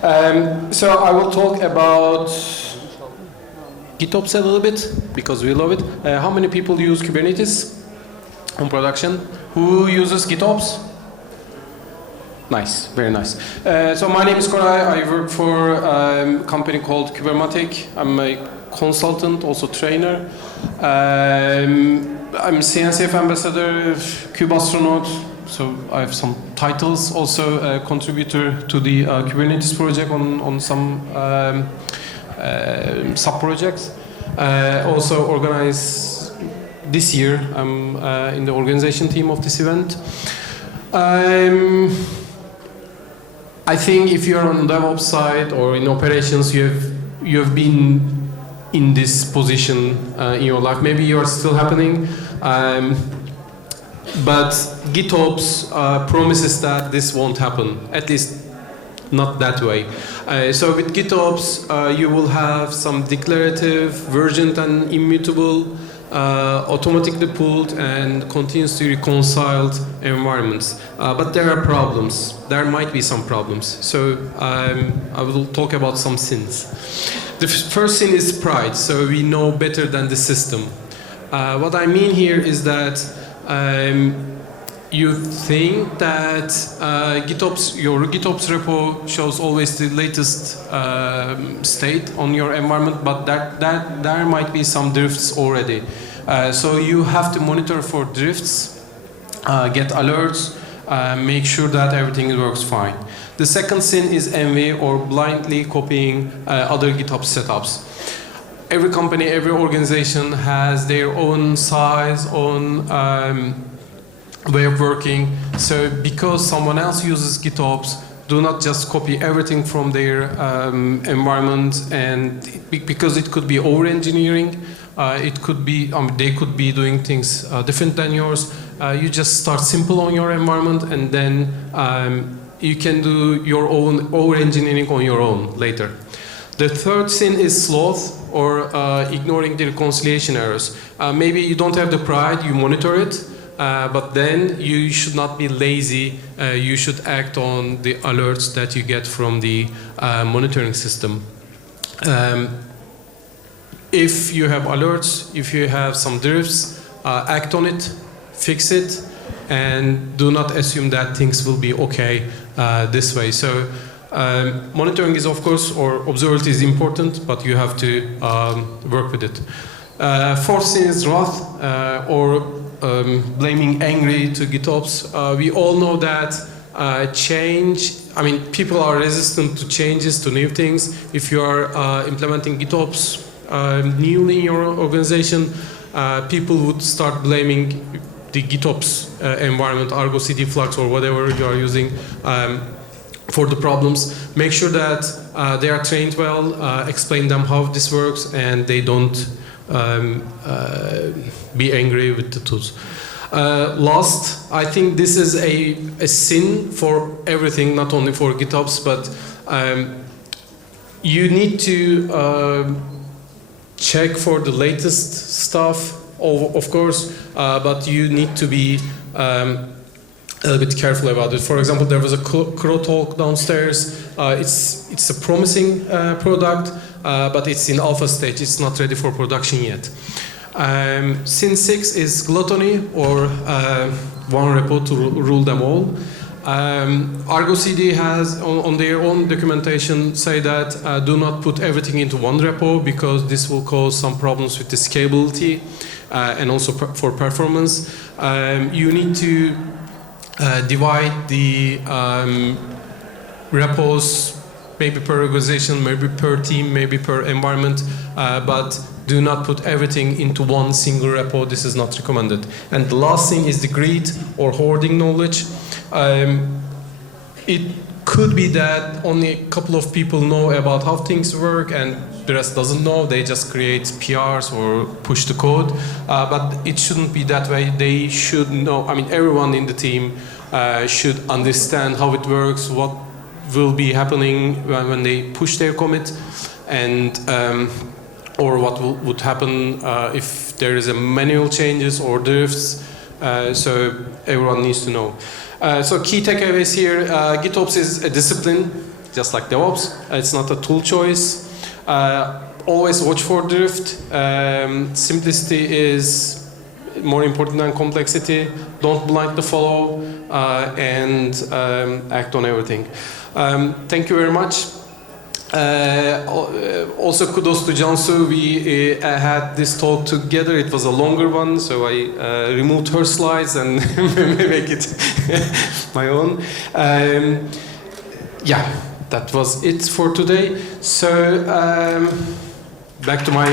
So I will talk about GitOps a little bit, because we love it. How many people use Kubernetes on production? Who uses GitOps? Nice, very nice. So my name is Koray. I work for a company called Kubermatic. I'm a consultant, also trainer. I'm CNCF ambassador, Kube astronaut. So I have some titles. Also a contributor to the Kubernetes project on some sub-projects. Also organize this year. I'm in the organization team of this event. I think if you're on the DevOps side or in operations, you have been in this position in your life. Maybe you're still happening, but GitOps promises that this won't happen, at least not that way. So with GitOps, you will have some declarative, versioned and immutable, automatically pulled and continuously reconciled environments. But there are problems. There might be some problems. So I will talk about some sins. The first sin is pride. So we know better than the system. What I mean here is that you think that your GitOps repo shows always the latest state on your environment, but there might be some drifts already. So you have to monitor for drifts, get alerts, make sure that everything works fine. The second sin is envy, or blindly copying other GitOps setups. Every company, every organization has their own size, own way of working. So because someone else uses GitOps, do not just copy everything from their environment, and because it could be over-engineering, it could be, they could be doing things different than yours. You just start simple on your environment, and then you can do your own over-engineering on your own later. The third sin is sloth, or ignoring the reconciliation errors. Maybe you don't have the pride, you monitor it, but then you should not be lazy. You should act on the alerts that you get from the monitoring system. If you have alerts, if you have some drifts, act on it, fix it, and do not assume that things will be okay this way. So monitoring is, of course, or observability is important, but you have to work with it. Fourth sin is wrath, or blaming angry to GitOps. We all know that change, people are resistant to changes, to new things. If you are implementing GitOps newly in your organization, people would start blaming the GitOps environment, Argo CD Flux or whatever you are using for the problems. Make sure that they are trained well, explain them how this works, and they don't be angry with the tools. Last, I think this is a sin for everything, not only for GitOps, but you need to check for the latest stuff, of course, but you need to be a little bit careful about it. For example, there was a Crow talk downstairs. It's a promising product, but it's in alpha stage. It's not ready for production yet. Sin 6 is gluttony, or one repo to rule them all. Argo CD has, on their own documentation, say that do not put everything into one repo, because this will cause some problems with the scalability and also for performance. You need to divide the repos, maybe per organization, maybe per team, maybe per environment, but do not put everything into one single repo. This is not recommended. And the last thing is the greed, or hoarding knowledge. It could be that only a couple of people know about how things work and the rest doesn't know. They just create PRs or push the code. But it shouldn't be that way. They should know, everyone in the team should understand how it works, what will be happening when they push their commit, and or what would happen if there is a manual changes or drifts. So everyone needs to know. So key takeaways here, GitOps is a discipline. just like DevOps. It's not a tool choice. Always watch for drift. Simplicity is more important than complexity. Don't blindly follow and act on everything. Thank you very much. Also kudos to Jansu. We had this talk together. It was a longer one, so I removed her slides and make it my own. Yeah, that was it for today. So back to my